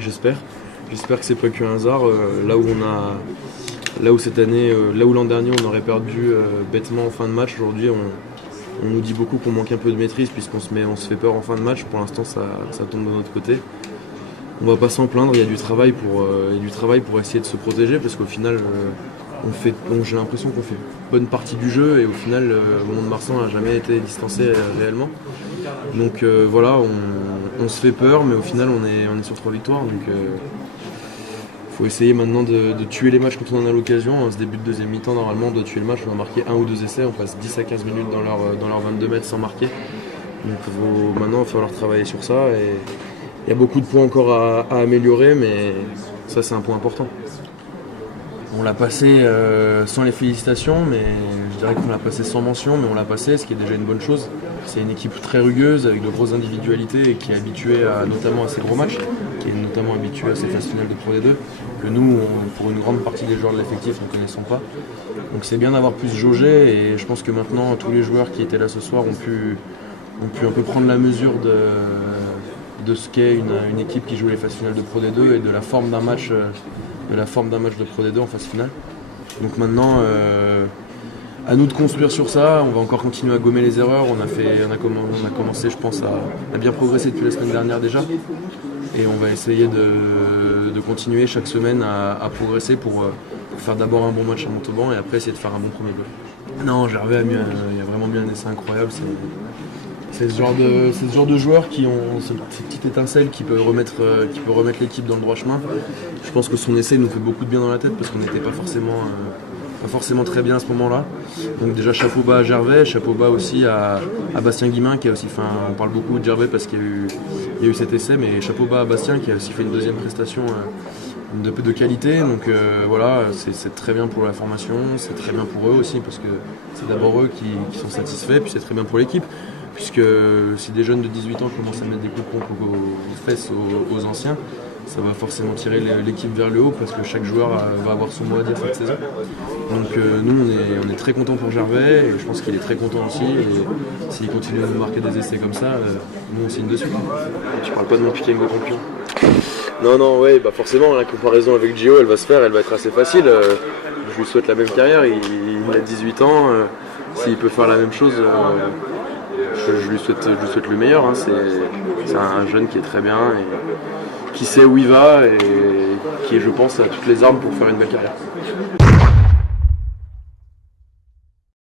j'espère. J'espère que c'est pas qu'un hasard. Là où cette année, là où l'an dernier on aurait perdu bêtement en fin de match, aujourd'hui on nous dit beaucoup qu'on manque un peu de maîtrise puisqu'on se fait peur en fin de match. Pour l'instant ça tombe de notre côté. On va pas s'en plaindre, il y a du travail pour essayer de se protéger parce qu'au final j'ai l'impression qu'on fait bonne partie du jeu et au final Mont-de-Marsan n'a jamais été distancé réellement. Donc voilà, on se fait peur mais au final on est sur 3 victoires. Donc faut essayer maintenant de tuer les matchs quand on en a l'occasion. Ce début de deuxième mi-temps, normalement, on doit tuer le match. On va marquer 1 ou 2 essais. On passe 10 à 15 minutes dans leur 22 mètres sans marquer. Donc maintenant, il va falloir travailler sur ça. Et il y a beaucoup de points encore à améliorer, mais ça, c'est un point important. On l'a passé sans les félicitations, mais je dirais qu'on l'a passé sans mention, mais on l'a passé, ce qui est déjà une bonne chose. C'est une équipe très rugueuse, avec de grosses individualités et qui est habituée notamment à ces gros matchs, qui est notamment habituée à ces phases finales de Pro D2, que nous, pour une grande partie des joueurs de l'effectif, ne connaissons pas. Donc c'est bien d'avoir pu se jauger et je pense que maintenant, tous les joueurs qui étaient là ce soir ont pu un peu prendre la mesure de ce qu'est une équipe qui joue les phases finales de Pro D2 et de la forme d'un match de Pro D2 en phase finale. Donc maintenant, à nous de construire sur ça. On va encore continuer à gommer les erreurs. On a commencé, je pense, à bien progresser depuis la semaine dernière déjà. Et on va essayer de continuer chaque semaine à progresser pour faire d'abord un bon match à Montauban et après essayer de faire un bon premier goal. Non, Gervais il a vraiment mis un essai incroyable. C'est ce genre de joueurs qui ont cette petite étincelle qui peut remettre l'équipe dans le droit chemin. Je pense que son essai nous fait beaucoup de bien dans la tête parce qu'on n'était pas forcément très bien à ce moment-là. Donc déjà chapeau bas à Gervais, chapeau bas aussi à Bastien Guimin qui a aussi fait on parle beaucoup de Gervais parce qu'il y a eu cet essai, mais chapeau bas à Bastien qui a aussi fait une deuxième prestation de qualité. Donc voilà, c'est très bien pour la formation, c'est très bien pour eux aussi parce que c'est d'abord eux qui sont satisfaits, puis c'est très bien pour l'équipe. Puisque si des jeunes de 18 ans commencent à mettre des coups de pompe aux fesses aux anciens, ça va forcément tirer l'équipe vers le haut parce que chaque joueur va avoir son mot à dire cette saison. Donc nous on est très contents pour Gervais et je pense qu'il est très content aussi et s'il continue à nous marquer des essais comme ça, nous on signe dessus. Tu parles pas de mon piqué champion? Non, ouais, bah forcément la comparaison avec Gio elle va se faire, elle va être assez facile. Je lui souhaite la même carrière, il a 18 ans, s'il peut faire la même chose. Je lui souhaite le meilleur. Hein. C'est un jeune qui est très bien et qui sait où il va et qui, je pense, a toutes les armes pour faire une belle carrière.